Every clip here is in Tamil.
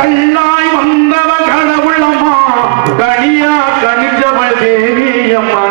கல்லாய் வந்தவ கடவுளம்மா கனியா கணிச்சவள் தேவியம்மா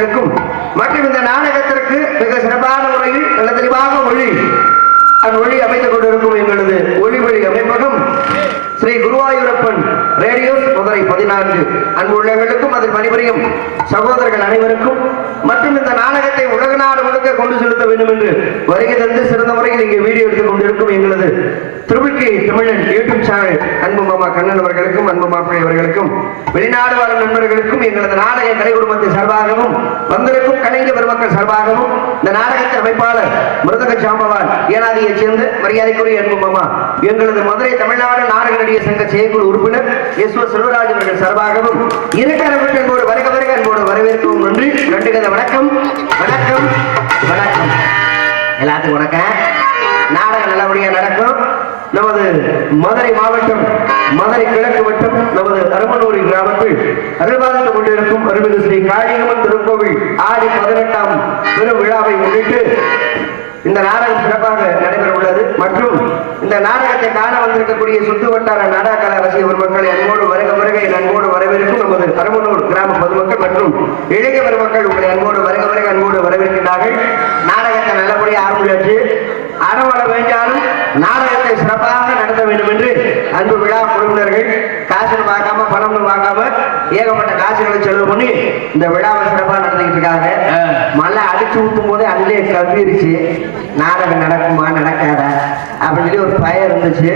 அவர்களுக்கும் மற்றும் இந்த நாடகத்திற்கு மிக சிறப்பான முறையில் நல்ல தெளிவாக ஒளி அமைத்துக் கொண்டிருக்கும் எங்களது ஒளிவழி அமைப்பகம் ஸ்ரீ குருவாயூரப்பன் ரேடியோஸ் மதுரை 14 அன்பு உள்ளவர்களுக்கும் அதில் பணிபுரியும் சகோதரர்கள் அனைவருக்கும் மற்றும் இந்த நாடகத்தை உலக நாடு முழுக்க கொண்டு செலுத்த வேண்டும் என்று வருகை தந்து சிறந்த முறையில் இங்கே வீடியோ எடுத்துக் கொண்டிருக்கும் எங்களது திருவிக்கி தமிழன் யூடியூப் சேனல் அன்பு மாமா கண்ணன் அவர்களுக்கும் அன்பு மாப்பிள்ளை அவர்களுக்கும் வெளிநாடு வாழும் நண்பர்களுக்கும் எங்களது நாடக கலை குடும்பத்தின் சார்பாகவும் வந்திருக்கும் கலைஞர் பெருமக்கள் சார்பாகவும் இந்த நாடகத்தின் அமைப்பாளர் மிருதக சாம்பவான் ஏனாதியைச் சேர்ந்த மரியாதைக்குரிய அன்பு மாமா எங்களது மதுரை தமிழ்நாடு நாடக நடிகர் சங்க செயற்குழு உறுப்பினர் எஸ் செல்வராஜ் அவர்கள் சார்பாகவும் இருக்கிற என்போடு வருக என்போடு வரவேற்கவும் நன்றி கதை வணக்கம் வணக்கம் வணக்கம் எல்லாத்துக்கும் வணக்கம். நாடகம் நல்லபடியாக நடக்கும். நமது மதுரை மாவட்டம் மதுரை கிழக்கு வட்டம் நமது அருமனூரி கிராமத்தில் அருள்பாலித்துக் கொண்டிருக்கும் அருள்மிகு ஸ்ரீ காளியம்மன் திருக்கோவில் ஆடி 18ஆம் பெரும் விழாவை முன்னிட்டு இந்த நாடகம் சிறப்பாக நடைபெற உள்ளது. மற்றும் இந்த நாடகத்தை காண வந்திருக்கக்கூடிய சுற்று வட்டார நாடக கலை ரசிக பெருமக்களை அன்போடு வருக அன்போடு வரவேற்கும் நமது அருமனூர் கிராம பொதுமக்கள் மற்றும் இளைய பெருமக்கள் உங்களை அன்போடு வருக அன்போடு வரவேற்கின்றார்கள். நாடகத்தை நல்லபடியாக ஆரம்பிச்சு அறவள வேண்டாலும் நாடகத்தை சிறப்பாக நடத்த வேண்டும் என்று அன்பு விழா குழுவினர்கள் காசுன்னு பார்க்காம பணம்னு பார்க்காம ஏகப்பட்ட காசுகளை செலவு பண்ணி இந்த விழாவை சிறப்பாக நடத்திக்கிட்டு இருக்காங்க. மழை அடிச்சு ஊத்தும் போதே அள்ளே கவ்விருச்சு. நாடகம் நடக்குமா நடக்காதா அப்படின்னு சொல்லி ஒரு பயம் இருந்துச்சு.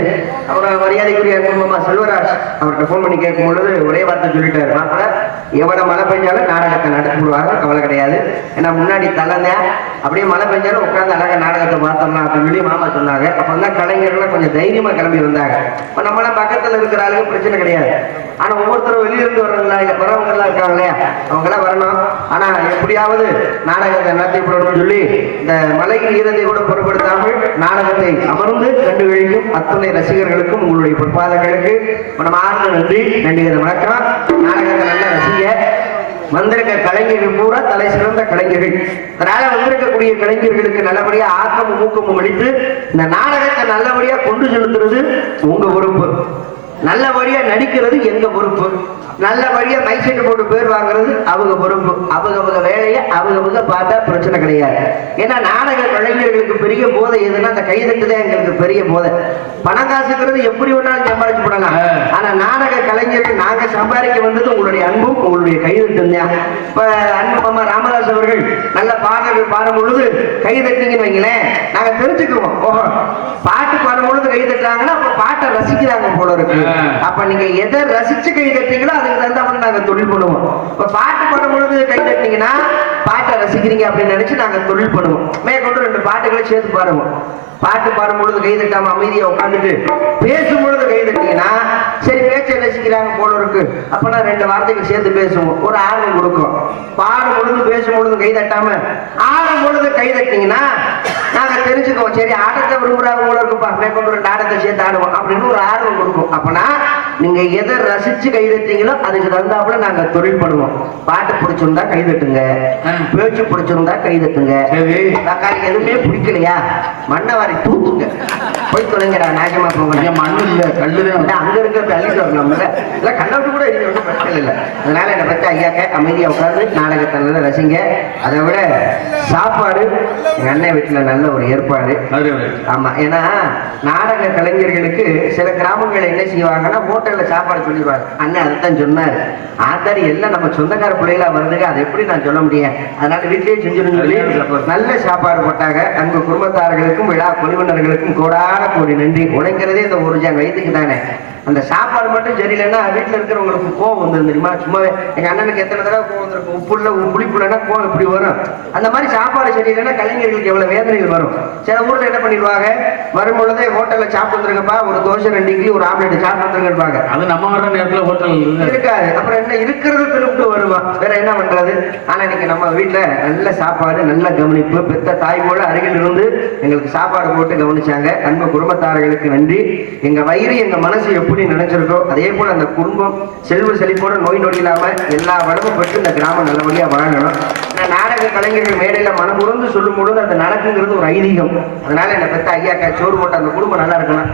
அப்புறம் மரியாதைக்குரிய அன்பு செல்வராஜ் அவர்கிட்ட ஃபோன் பண்ணி கேட்கும் பொழுது ஒரே வார்த்தை சொல்லிட்டாரு, மாப்பிள்ள எவ்வளவு மழை பெஞ்சாலும் நாடகத்தை நடத்தி விடுவாங்க, கவலை கிடையாது. ஏன்னா முன்னாடி தள்ளந்தேன் அப்படியே மழை பெஞ்சாலும் உட்காந்து அழகாக நாடகத்தை பார்த்தோம்னா அப்படின்னு சொல்லி மாமா சொன்னாங்க. அப்பதான் கலைஞர்கள்லாம் கொஞ்சம் தைரியமா கிளம்பி வந்தாங்க. இப்போ நம்மளாம் பக்கத்துல இருக்கிற ஆளுங்க பிரச்சனை கிடையாது. ஆனா ஒவ்வொருத்தரும் வெளியிருந்து வரவங்க எல்லாம் இருக்காங்க இல்லையா, அவங்க எல்லாம் வரணும். ஆனா எப்படியாவது நாடகத்தை நடத்தி விடணும்னு சொல்லி இந்த மலையின் ஈரத்தை கூட பொருட்படுத்தாமல் நாடகத்தை அமர்ந்து கண்டு கழிக்கும் அத்துணை ரசிகர்களுக்கும் உங்களுடைய பொற்பாதங்களுக்கு மனமார்ந்த நன்றி வணக்கம். நாடகத்தை நல்ல ரசிக வந்திருக்க கலைஞர்கள் பூரா தலை சிறந்த கலைஞர்கள். அதனால வந்திருக்கக்கூடிய கலைஞர்களுக்கு நல்லபடியா ஆக்கமும் ஊக்கமும் அளித்து இந்த நாடகத்தை நல்லபடியா கொண்டு செலுத்துறது உங்க பொறுப்பு, நல்லபடியா நடிக்கிறது எங்க பொறுப்பு, நல்லபடியா மைசெட்டு போட்டு பேர் வாங்குறது அவங்க பொறுப்பு. அவங்க வேலையை அவங்க பார்த்தா பிரச்சனை கிடையாது. ஏன்னா நாடக கலைஞர்களுக்கு பெரிய போதை எதுன்னா அந்த கைதட்டுதான் எங்களுக்கு பெரிய போதை. பணம் காசுங்கிறது எப்படி வேணாலும் சம்பாதிச்சு போடலாம். ஆனா நாடக கலைஞர்கள் நாங்க சம்பாதிக்க வந்தது உங்களுடைய அன்பும் உங்களுடைய கைதட்டும் தான். இப்ப அன்பு மாமா ராமதாஸ் அவர்கள் நல்ல பாடல்கள் பாடும் பொழுது கைதட்டிங்கன்னு வைங்களேன், நாங்க தெரிஞ்சுக்குவோம். ஓஹோ பாட்டு பாடும் பொழுது கைதட்டாங்கன்னா அப்ப பாட்டை ரசிக்கிறாங்க போல இருக்கு. அப்ப நீங்க எதை ரசிச்சு கைதட்டீங்களோ அதுக்கு தகுந்த நாங்க தொழில் பண்ணுவோம். இப்ப பாட்டு பாடும் பொழுது கைதட்டீங்கன்னா பாட்டை ரசிக்கிறீங்க அப்படின்னு நினைச்சு நாங்க தொழில் பண்ணுவோம். மேற்கொண்டு 2 பாட்டுகளை சேர்த்து பாடுவோம். பாட்டு பாடும் பொழுது கைதட்டாம அமைதியா உட்காந்துட்டு பேசும் பொழுது கைதட்டீங்கன்னா சரி பேச்சை ரசிக்கிறாங்க போல இருக்கு, அப்பனா 2 வார்த்தைகள் சேர்த்து பேசுவோம், ஒரு ஆர்வம் கொடுக்கும். பாடும் பொழுது பேசும் பொழுது கைதட்டாம ஆடும் பொழுது கைதட்டீங்கன்னா நாங்க தெரிஞ்சுக்குவோம், சரி ஆட்டத்தை விரும்புறாங்க போல இருக்குப்பா, மேற்கொண்டு 2 ஆட்டத்தை சேர்த்து ஆடுவோம் அப்படின்னு ஒரு ஆர்வம் கொடுக்கும். அப்பனா நீங்க எதை ரசிச்சு கைதட்டீங்களோ அதுக்கு தகுந்தாப்புல நாங்க தொழில் பண்ணுவோம். பாட்டு பிடிச்சிருந்தா கைதட்டுங்க, பேச்சு பிடிச்சிருந்தா கைதட்டுங்க. தக்காளி எதுவுமே பிடிக்கலையா மண்ணவாரி தூத்துங்க, போய் தொலைங்கடா நாகமா போங்க. மண்ணு இல்ல கல்லுதான் அங்க இருக்கிற தள்ளிட்டு வரணும் இல்ல கண்ணாட்டு கூட ஒன்றும் பிரச்சனை இல்லை. அதனால என்னை பத்தி ஐயாக்க அமைதியா உட்கார்ந்து நாடகத்தை நல்லா ரசிங்க. அதை விட சாப்பாடு எங்க அண்ணன் வீட்டுல நல்ல ஒரு ஏற்பாடு. ஆமா, ஏன்னா நாடக கலைஞர்களுக்கு சில கிராமங்கள் என்ன செய்வாங்கன்னா ஹோட்டல்ல சாப்பாடு சொல்லிடுவாங்க. அண்ணன் அதைத்தான் சொன்னாரு, ஆத்தாடி எல்லாம் நம்ம சொந்தக்கார பிள்ளைகளா வருதுங்க, அதை எப்படி நான் சொல்ல முடியும், அதனால வீட்டிலேயே செஞ்சிடும் சொல்லி நல்ல சாப்பாடு போட்டாங்க. அன்பு குடும்பத்தார்களுக்கும் விழா குழுவினர்களுக்கும் கோடான கோடி நன்றி. உழைக்கிறதே இந்த ஒரு ஜான் வயிற்றுக்கு தானே. அந்த சாப்பாடு மட்டும் சரியில்லைன்னா வீட்டில் இருக்கிறவங்களுக்கு கோவம் வந்துடும் தெரியுமா. சும்மாவே எங்க அண்ணனுக்கு எத்தனை தடவை கோவம் வந்திருக்கும், உப்புள்ள புளிப்புலன்னா கோவம் இப்படி வரும். அந்த மாதிரி சாப்பாடு சரியில்லைன்னா கலைஞர்களுக்கு எவ்வளவு வேதனைகள் வரும். சில ஊர்ல என்ன பண்ணிடுவாங்க, வரும் பொழுதே ஹோட்டல்ல சாப்பிட்டு வந்துருங்கப்பா, ஒரு தோசை 2 இட்லி ஒரு ஆம்லெட் சாப்பிட்டு வந்துருங்கப்பாங்க. அது நம்ம வர நேரத்துல ஹோட்டல் இருக்காது. அப்புறம் என்ன இருக்கிறது திருப்பிட்டு வருவான், வேற என்ன பண்றது. ஆனா இன்னைக்கு நம்ம வீட்டுல நல்ல சாப்பாடு, நல்ல கவனிப்பு, பெத்த தாய் போல அருகில் இருந்து எங்களுக்கு சாப்பாடு போட்டு கவனிச்சாங்க. அன்பு குடும்பத்தார்களுக்கு நன்றி. எங்க வயிறு எங்க மனசு எப்படி நினைச்சிருக்கோ அதே போல அந்த குடும்பம் செல்வ செழிப்போட நோய் நொடி இல்லாம எல்லா வளமும் பெற்று இந்த கிராமம் நல்லபடியா வாழணும். நாடக கலைஞர்கள் மேடையில மனமுறந்து சொல்லும் பொழுது அது நடக்குங்கிறது ஒரு ஐதீகம். அதனால என்னை பெத்த ஐயாக்கா சோறு போட்ட அந்த குடும்பம் நல்லா இருக்கணும்.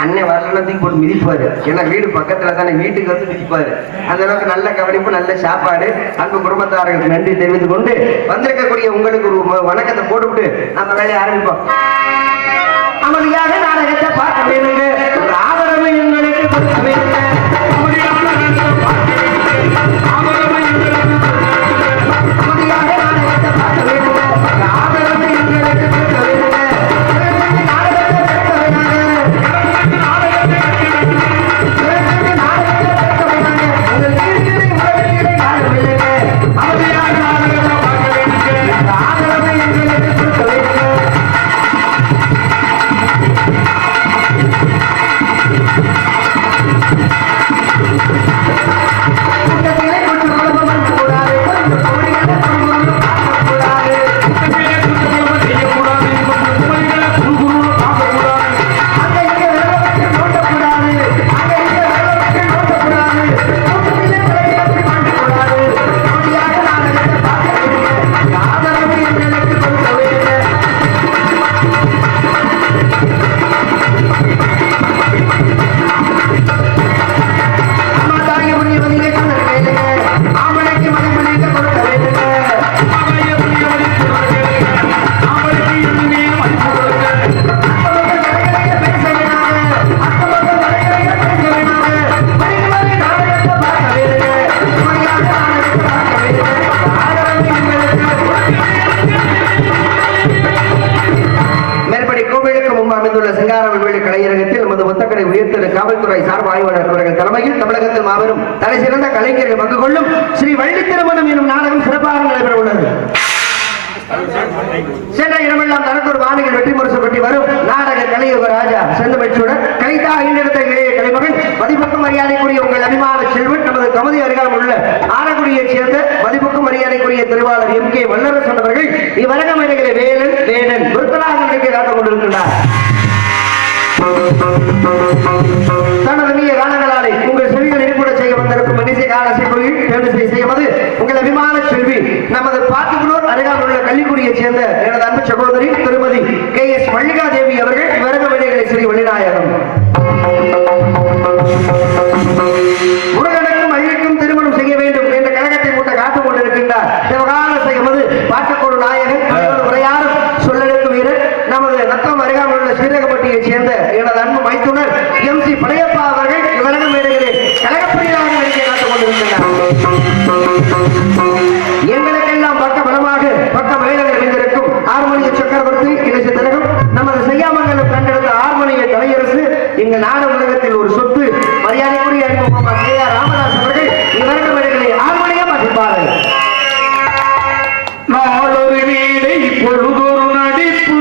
அண்ணன் வரலனத்தையும் போட்டு மிதிப்பாரு. ஏன்னா வீடு பக்கத்துல தானே, வீட்டுக்கு வந்து மிதிப்பாரு. அந்த அளவுக்கு நல்ல கவனிப்பு, நல்ல சாப்பாடு. அன்பு குடும்பத்தார்களுக்கு நன்றி தெரிவித்துக் கொண்டு வந்திருக்கக்கூடிய உங்களுக்கு ஒரு வணக்கத்தை போட்டுவிட்டு நம்ம வேலையை ஆரம்பிப்போம். அமைதியாக நாடகத்தை பார்க்க வேணுங்க, ஒரு ஆதரவு எங்களுக்கு கொடுக்க வேணுங்க. காவல்துறை சார்பு ஆய்வாளர் அவர்கள் தலைமையில் தமிழகத்தில் மாபெரும் தலை சிறந்த கலைஞர்கள் பங்கு கொள்ளும் ஸ்ரீ வள்ளி திருமணம் எனும் நாடகம் சிறப்பாக நடைபெற உள்ளது. சென்ற இடமெல்லாம் தனக்கு ஒரு வாணிகள் வெற்றி முரசு பெற்றி வரும் நாடக கலையுக ராஜா செந்தமிழ்ச்சூடர் கைதா ஐந்தெடுத்த இளைய கலைமகன் மதிப்புக்கும் மரியாதைக்குரிய உங்கள் அபிமான செல்வன் நமது கமதி அருகாமல் உள்ள ஆரக்குடியைச் சேர்ந்த மதிப்புக்கும் மரியாதைக்குரிய திருவாளர் எம் கே வல்லரசன் அவர்கள் இவ்வரக மேடைகளை வேலன் வேடன் விருத்தனாக நடிக்க காத்துக் கொண்டிருக்கிறார். தனது நீய காலங்களாலே உங்கள் செவிகள் இனிப்புட செய்ய வந்திருக்கும் மனித கால செய்தியில் தேர்வு செய்வது உங்கள் அபிமான செல்வி நமது பாத்துக்குளூர் அருகாமல் உள்ள கள்ளிக்குடியைச் சேர்ந்த எனது அன்பு சகோதரி திருமதி KS மல்லிகா தேவி அவர்கள் விரக வேலைகளை ஸ்ரீ வெளிநாயகம் முருகனுக்கும் அழிக்கும் திருமணம் செய்ய வேண்டும் என்ற கழகத்தை மூட்ட காத்துக் கொண்டிருக்கின்றார். தேவகால செய்வது பாட்டுக்கோடு நாயகன் உரையாடும் சொல்லெடுக்கும் வீரர் நமது நத்தம் அருகாமல் உள்ள ஸ்ரீரகப்பட்டியைச் சேர்ந்த எனது அன்பு மைத்துனர் MC படையப்பா அவர்கள் விரக மேடைகளை கழகப்படியாக நடிக்க காத்துக் கொண்டிருக்கின்றார். எங்களுக்கெல்லாம் பக்க பலமாக பக்க வேலைகள் அமைந்திருக்கும் ஹார்மோனிய சக்கரவர்த்தி இணைச்ச திலகம் நமது செய்யாமங்கலம் கண்டெடுத்த ஹார்மோனிய கலையரசு எங்கள் நாடு உலகத்தில் ஒரு சொத்து மரியாதைக்குரிய அறிமுகமாக KR ராமதாஸ் அவர்கள் இவரக மேடைகளை ஹார்மோனியம் வாசிப்பார்கள். நாளொரு வீடை பொழுதொரு நடிப்பு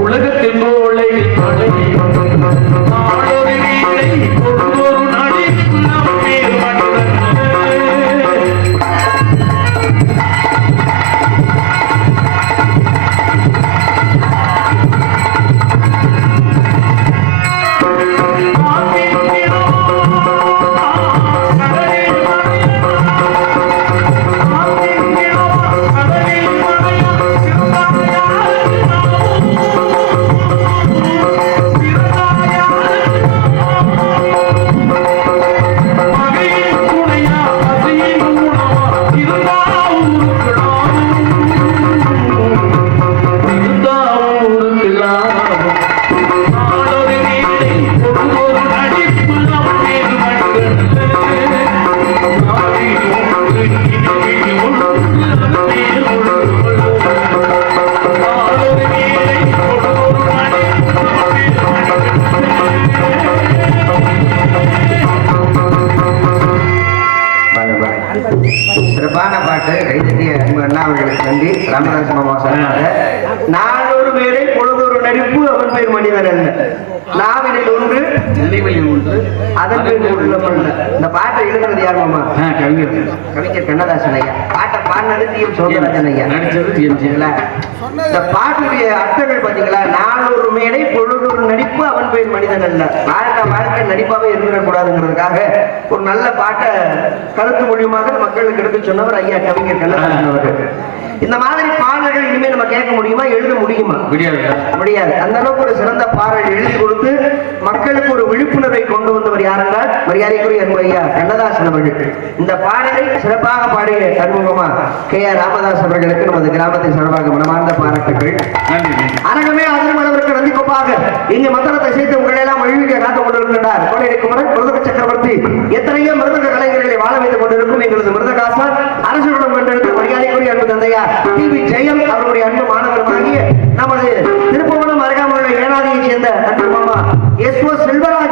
உலகத்தின் அதன் பேர் உள்ள பண்ணல. இந்த பாட்டை எழுதுறது யார் மாமா? கவிஞர் கவிஞர் கண்ணதாசன் ஐயா. பாட்டை பாடினது டி.எம். சௌந்தரராஜன் ஐயா. நடிச்சது எம்ஜிஆர். இந்த பாட்டுடைய அர்த்தங்கள் பாத்தீங்களா? நாளொரு மேடை பொழுதொரு நடிப்பு அவன் பேர் மனிதன் அல்ல. வாழ்க்கை நடிப்பாவே இருந்துடக்கூடாதுங்கிறதுக்காக ஒரு நல்ல பாட்டை கருத்து மூலியமாக மக்களுக்கு எடுத்து சொன்னவர் ஐயா கவிஞர் கண்ணதாசன் அவர்கள். இந்த மாதிரி பாடல்கள் இனிமே நம்ம கேட்க முடியுமா, எழுத முடியுமா? முடியாது. அந்த அளவுக்கு ஒரு சிறந்த பாடல் எழுதி கொடுத்து மக்களுக்கு ஒரு விழிப்புணர்வை கொண்டு வந்தவர் யாரென்றால் மரியாதைக்குரிய ஐயா கண்ணதாசன் அவர்கள். இந்த பாடலை சிறப்பாக பாடிய அறிமுகமா கே.ஆர். ராமதாஸ் அவர்களுக்கு நமது கிராமத்தின் சார்பாக மனமார்ந்த பாராட்டுகள். அரங்கமே அதிர்மளவிற்கு நந்தி கொப்பாக இங்கு மத்தளத்தை சேர்த்து உங்களை எல்லாம் மகிழ்விக்க காத்துக் கொண்டிருக்கின்றார் கோடை குமரன் மிருதக சக்கரவர்த்தி. எத்தனையோ மிருதக கலைஞர்களை வாழ வைத்துக் கொண்டிருக்கும் எங்களது மிருதகாசார் அரசுடன் கொண்டிருக்கும் மரியாதைக்குரிய அன்பு தந்தையா டி.வி. ஜெயம் அவருடைய அன்பு மாணவருமாகிய நமது திருப்புவனம் அருகாமையுள்ள ஏனாதியை சேர்ந்த அன்பு மாமா எஸ்.ஓ. செல்வராஜ்